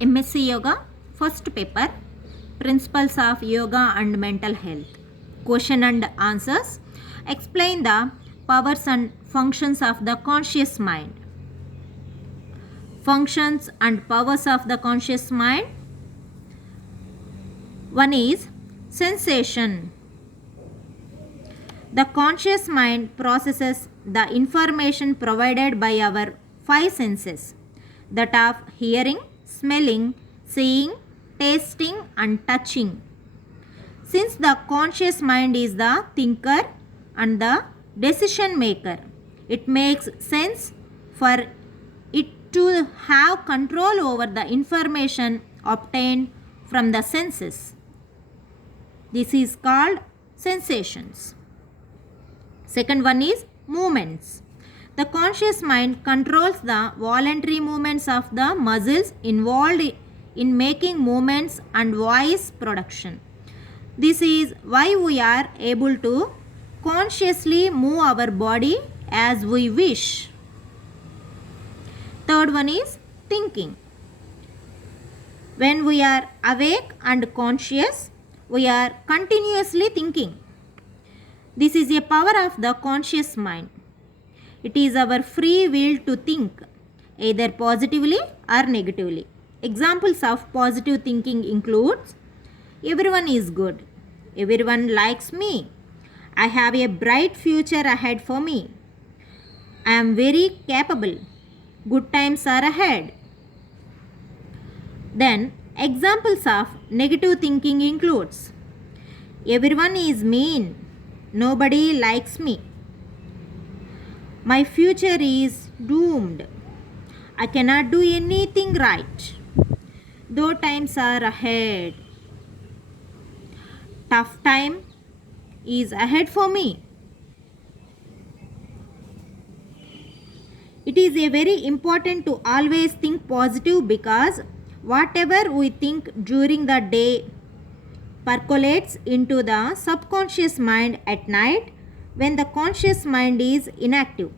MSc Yoga, first paper, Principles of Yoga and Mental Health. Question and answers. Explain the powers and functions of the conscious mind. Functions and powers of the conscious mind. One is sensation. The conscious mind processes the information provided by our five senses, that of hearing, smelling, seeing, tasting and touching. Since the conscious mind is the thinker and the decision maker, it makes sense for it to have control over the information obtained from the senses. This is called sensations. Second one is movements. The conscious mind controls the voluntary movements of the muscles involved in making movements and voice production. This is why we are able to consciously move our body as we wish. Third one is thinking. When we are awake and conscious, we are continuously thinking. This is a power of the conscious mind. It is our free will to think, either positively or negatively. Examples of positive thinking includes: everyone is good, everyone likes me, I have a bright future ahead for me, I am very capable, good times are ahead. Then examples of negative thinking includes: everyone is mean, nobody likes me, my future is doomed, I cannot do anything right, though times are ahead, tough time is ahead for me. It is a very important to always think positive, because whatever we think during the day percolates into the subconscious mind at night when the conscious mind is inactive.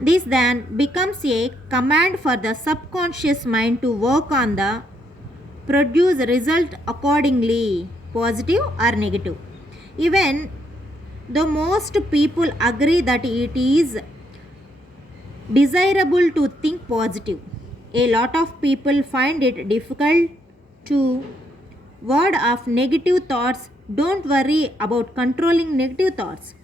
This then becomes a command for the subconscious mind to work on the produce result accordingly, positive or negative. Even though most people agree that it is desirable to think positive, a lot of people find it difficult to ward off negative thoughts. Don't worry about controlling negative thoughts.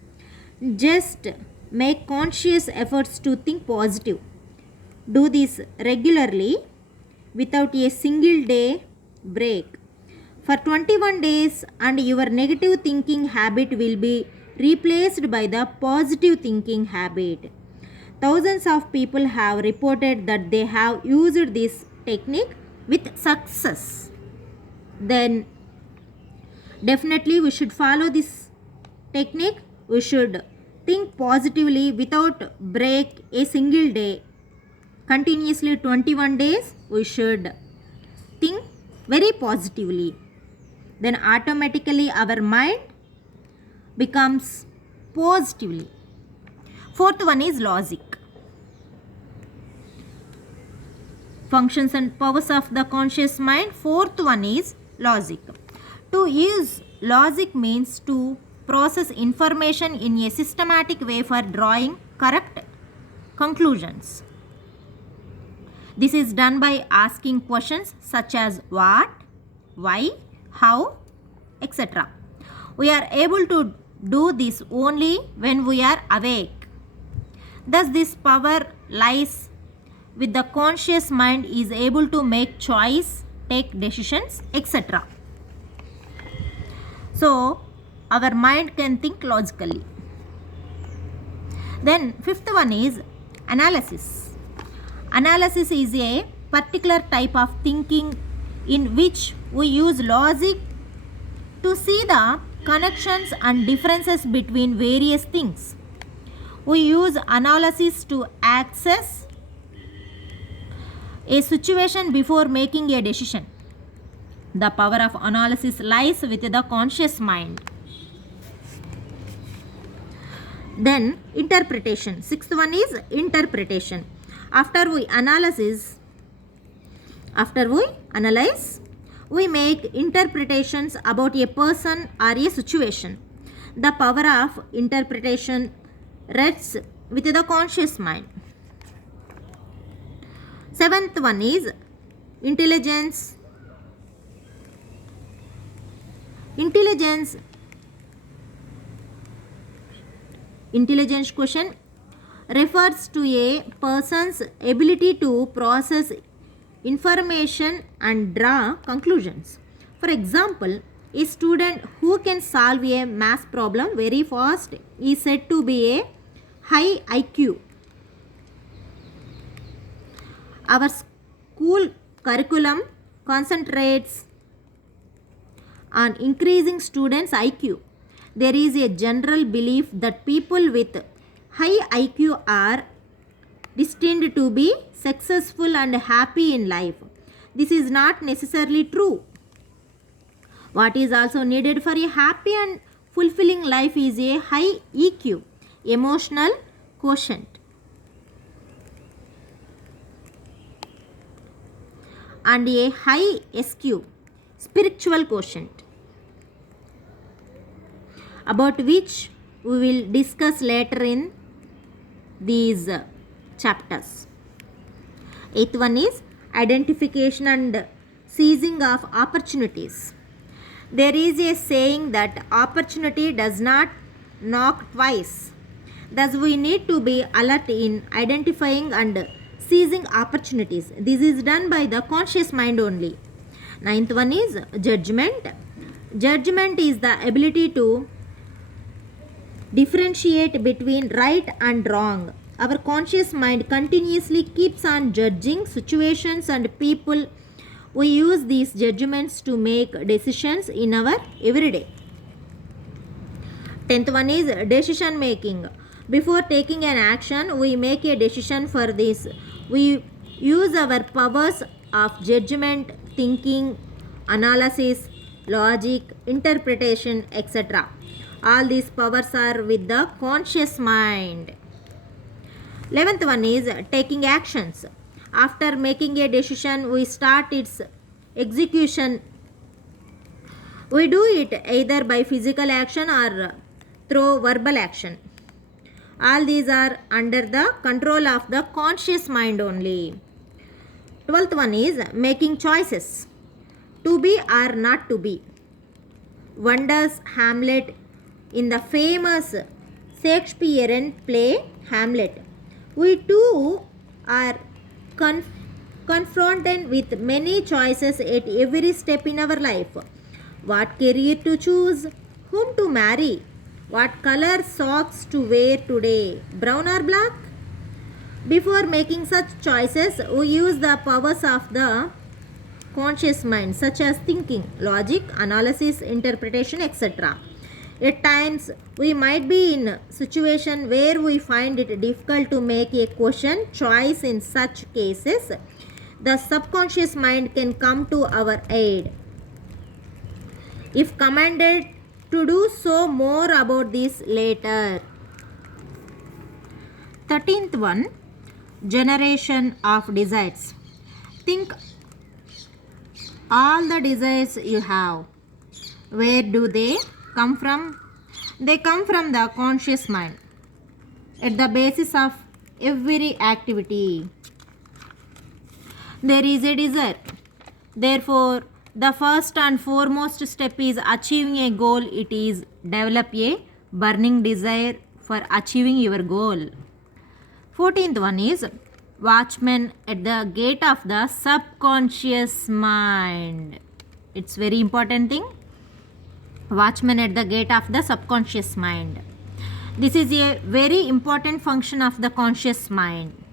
Just make conscious efforts to think positive. Do this regularly without a single day break for 21 days, and your negative thinking habit will be replaced by the positive thinking habit. Thousands of people have reported that they have used this technique with success. Then definitely we should follow this technique. We should think positively without break a single day. Continuously 21 days we should think very positively. Then automatically our mind becomes positively. Fourth one is logic. Functions and powers of the conscious mind. Fourth one is logic. To use logic means to process information in a systematic way for drawing correct conclusions. This is done by asking questions such as what, why, how, etc. We are able to do this only when we are awake. Thus, this power lies with the conscious mind, is able to make choice, take decisions, etc. So, our mind can think logically. Then, fifth one is analysis. Analysis is a particular type of thinking in which we use logic to see the connections and differences between various things. We use analysis to access a situation before making a decision. The power of analysis lies with the conscious mind. Then interpretation. Sixth one is interpretation. After we analyze After we analyze, we make interpretations about a person or a situation. The power of interpretation rests with the conscious mind. Seventh one is intelligence. Intelligence question refers to a person's ability to process information and draw conclusions. For example, a student who can solve a math problem very fast is said to be a high IQ. Our school curriculum concentrates on increasing students' IQ. There is a general belief that people with high IQ are destined to be successful and happy in life. This is not necessarily true. What is also needed for a happy and fulfilling life is a high EQ, emotional quotient, and a high SQ, spiritual quotient, about which we will discuss later in these chapters. Eighth one is identification and seizing of opportunities. There is a saying that opportunity does not knock twice. Thus, we need to be alert in identifying and seizing opportunities. This is done by the conscious mind only. Ninth one is judgment. Judgment is the ability to differentiate between right and wrong. Our conscious mind continuously keeps on judging situations and people. We use these judgments to make decisions in our everyday. 10th one is decision making. Before taking an action, we make a decision. For this, we use our powers of judgment, thinking, analysis, logic, interpretation, etc. All these powers are with the conscious mind. 11th one is taking actions. After making a decision, we start its execution. We do it either by physical action or through verbal action. All these are under the control of the conscious mind only. 12th one is making choices. To be or not to be. Wonders Hamlet in the famous Shakespearean play Hamlet. We too are confronted with many choices at every step in our life. What career to choose, whom to marry, what color socks to wear today, brown or black? Before making such choices, we use the powers of the conscious mind, such as thinking, logic, analysis, interpretation, etc. At times, we might be in a situation where we find it difficult to make a question choice. In such cases, the subconscious mind can come to our aid. If commanded to do so, more about this later. 13th one, generation of desires. Think all the desires you have. Where do they come from? They come from the conscious mind at the basis of every activity. There is a desire. Therefore, the first and foremost step is achieving a goal. It is develop a burning desire for achieving your goal. 14th one is watchman at the gate of the subconscious mind. It's very important thing. Watchman at the gate of the subconscious mind. This is a very important function of the conscious mind.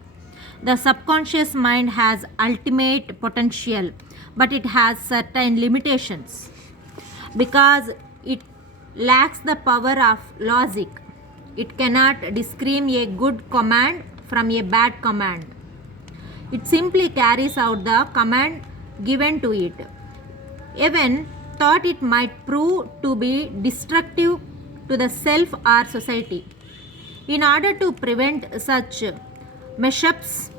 The subconscious mind has ultimate potential, but it has certain limitations because it lacks the power of logic. It cannot discern a good command from a bad command. It simply carries out the command given to it, even thought it might prove to be destructive to the self or society. In order to prevent such mishaps,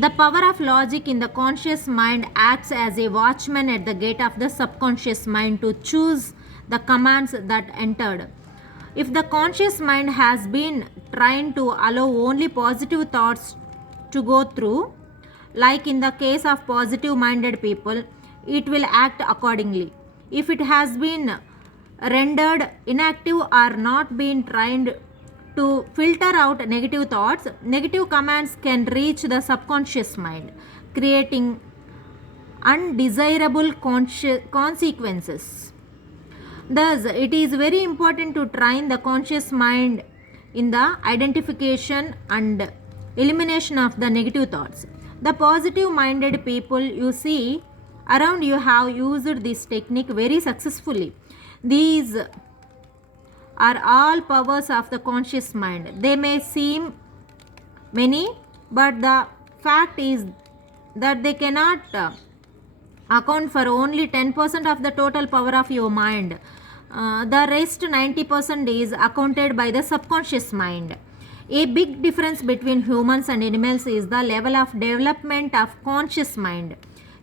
The power of logic in the conscious mind acts as a watchman at the gate of the subconscious mind to choose the commands that entered. If the conscious mind has been trained to allow only positive thoughts to go through, like in the case of positive minded people, it will act accordingly. If it has been rendered inactive or not been trained to filter out negative thoughts, negative commands can reach the subconscious mind, creating undesirable consequences. Thus, it is very important to train the conscious mind in the identification and elimination of the negative thoughts. The positive minded people you see around you have used this technique very successfully. These are all powers of the conscious mind. They may seem many, but the fact is that they cannot account for only 10% of the total power of your mind. The rest 90% is accounted by the subconscious mind. A big difference between humans and animals is the level of development of conscious mind.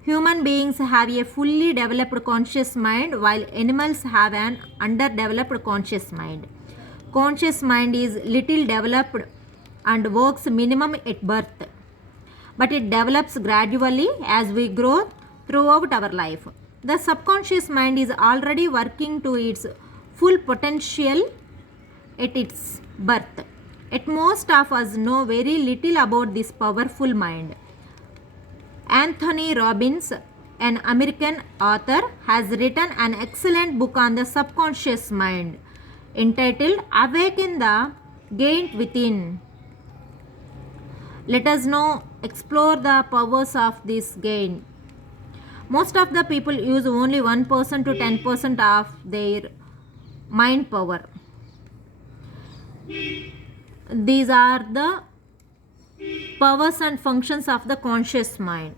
Human beings have a fully developed conscious mind while animals have an underdeveloped conscious mind. Conscious mind is little developed and works minimum at birth, but it develops gradually as we grow throughout our life. The subconscious mind is already working to its full potential at its birth. Yet most of us know very little about this powerful mind. Anthony Robbins, an American author, has written an excellent book on the subconscious mind entitled Awaken the Giant Within. Let us now explore the powers of this giant. Most of the people use only 1% to 10% of their mind power. These are the powers and functions of the conscious mind.